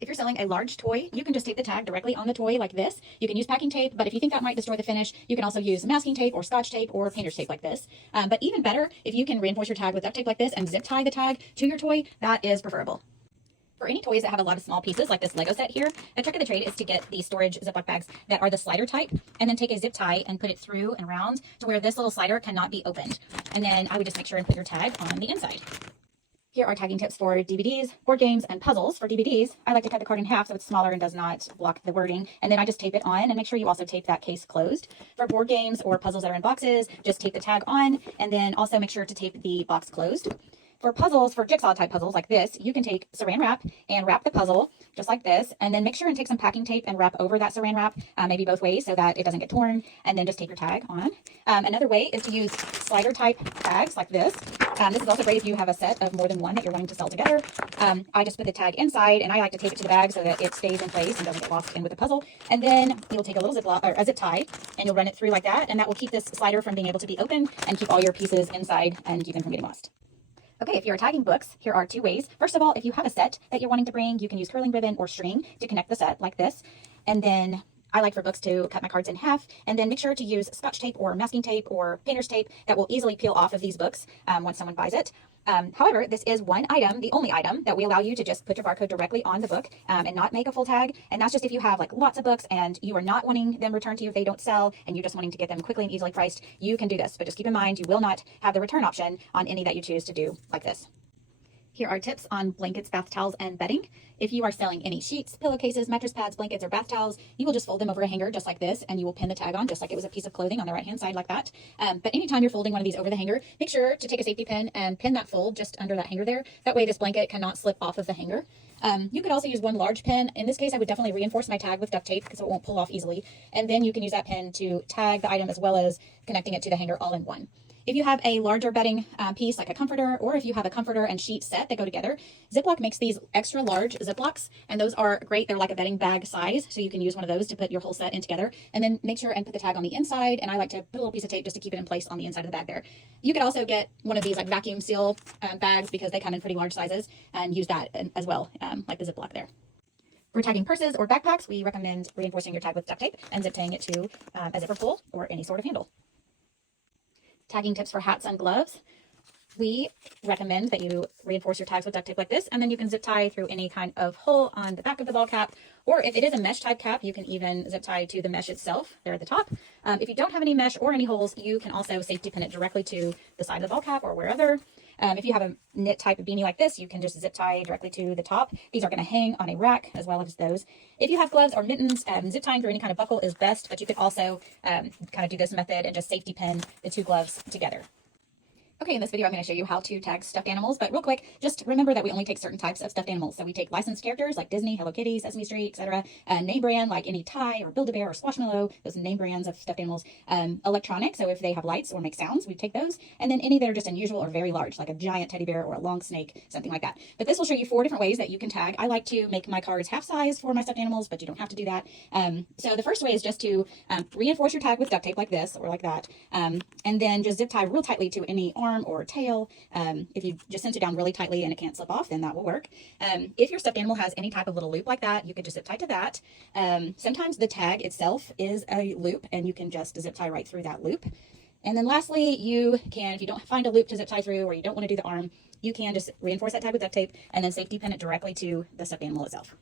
If you're selling a large toy, you can just tape the tag directly on the toy like this. You can use packing tape, but if you think that might destroy the finish, you can also use masking tape or scotch tape or painter's tape like this. But even better, if you can reinforce your tag with duct tape like this and zip tie the tag to your toy, that is preferable. For any toys that have a lot of small pieces like this Lego set here, the trick of the trade is to get the storage Ziploc bags that are the slider type and then take a zip tie and put it through and around to where this little slider cannot be opened. And then I would just make sure and put your tag on the inside. Here are tagging tips for DVDs, board games, and puzzles. For DVDs, I like to cut the card in half so it's smaller and does not block the wording. And then I just tape it on and make sure you also tape that case closed. For board games or puzzles that are in boxes, just tape the tag on and then also make sure to tape the box closed. For puzzles, for jigsaw type puzzles like this, you can take saran wrap and wrap the puzzle just like this, and then make sure and take some packing tape and wrap over that saran wrap, maybe both ways so that it doesn't get torn, and then just tape your tag on. Another way is to use slider type tags like this. This is also great if you have a set of more than one that you're wanting to sell together. I just put the tag inside and I like to tape it to the bag so that it stays in place and doesn't get lost in with the puzzle. And then you'll take a little a zip tie and you'll run it through like that, and that will keep this slider from being able to be opened and keep all your pieces inside and keep them from getting lost. Okay, if you're tagging books, here are two ways. First of all, if you have a set that you're wanting to bring, you can use curling ribbon or string to connect the set like this. And then I like for books to cut my cards in half and then make sure to use scotch tape or masking tape or painter's tape that will easily peel off of these books once someone buys it. However, this is one item, the only item that we allow you to just put your barcode directly on the book and not make a full tag. And that's just if you have like lots of books and you are not wanting them returned to you if they don't sell and you're just wanting to get them quickly and easily priced, you can do this. But just keep in mind, you will not have the return option on any that you choose to do like this. Here are tips on blankets, bath towels, and bedding. If you are selling any sheets, pillowcases, mattress pads, blankets, or bath towels, you will just fold them over a hanger just like this, and you will pin the tag on just like it was a piece of clothing on the right-hand side like that. But anytime you're folding one of these over the hanger, make sure to take a safety pin and pin that fold just under that hanger there. That way this blanket cannot slip off of the hanger. You could also use one large pin. In this case, I would definitely reinforce my tag with duct tape because it won't pull off easily. And then you can use that pin to tag the item as well as connecting it to the hanger all in one. If you have a larger bedding piece like a comforter, or if you have a comforter and sheet set that go together, Ziploc makes these extra large Ziplocs, and those are great. They're like a bedding bag size, so you can use one of those to put your whole set in together. And then make sure and put the tag on the inside, and I like to put a little piece of tape just to keep it in place on the inside of the bag there. You could also get one of these like vacuum seal bags because they come in pretty large sizes, and use that as well, like the Ziploc there. For tagging purses or backpacks, we recommend reinforcing your tag with duct tape and zip tying it to a zipper pull or any sort of handle. Tagging tips for hats and gloves. We recommend that you reinforce your tags with duct tape like this, and then you can zip tie through any kind of hole on the back of the ball cap, or if it is a mesh type cap, you can even zip tie to the mesh itself there at the top. If you don't have any mesh or any holes, you can also safety pin it directly to the side of the ball cap or wherever. If you have a knit type of beanie like this, you can just zip tie directly to the top. These are going to hang on a rack as well as those. If you have gloves or mittens, zip tying through any kind of buckle is best, but you could also kind of do this method and just safety pin the two gloves together. Okay, in this video, I'm going to show you how to tag stuffed animals, but real quick, just remember that we only take certain types of stuffed animals. So we take licensed characters like Disney, Hello Kitty, Sesame Street, etc. Name brand like any Ty or Build-A-Bear or Squashmallow, those name brands of stuffed animals. Electronic, so if they have lights or make sounds, we take those. And then any that are just unusual or very large, like a giant teddy bear or a long snake, something like that. But this will show you 4 different ways that you can tag. I like to make my cards half size for my stuffed animals, but you don't have to do that. So the first way is just to reinforce your tag with duct tape like this or like that, and then just zip tie real tightly to any arm or tail. If you just cinch it down really tightly and it can't slip off, then that will work. If your stuffed animal has any type of little loop like that, you could just zip tie to that. Sometimes the tag itself is a loop and you can just zip tie right through that loop. And then lastly, you can, if you don't find a loop to zip tie through or you don't want to do the arm, you can just reinforce that tag with duct tape and then safety pin it directly to the stuffed animal itself.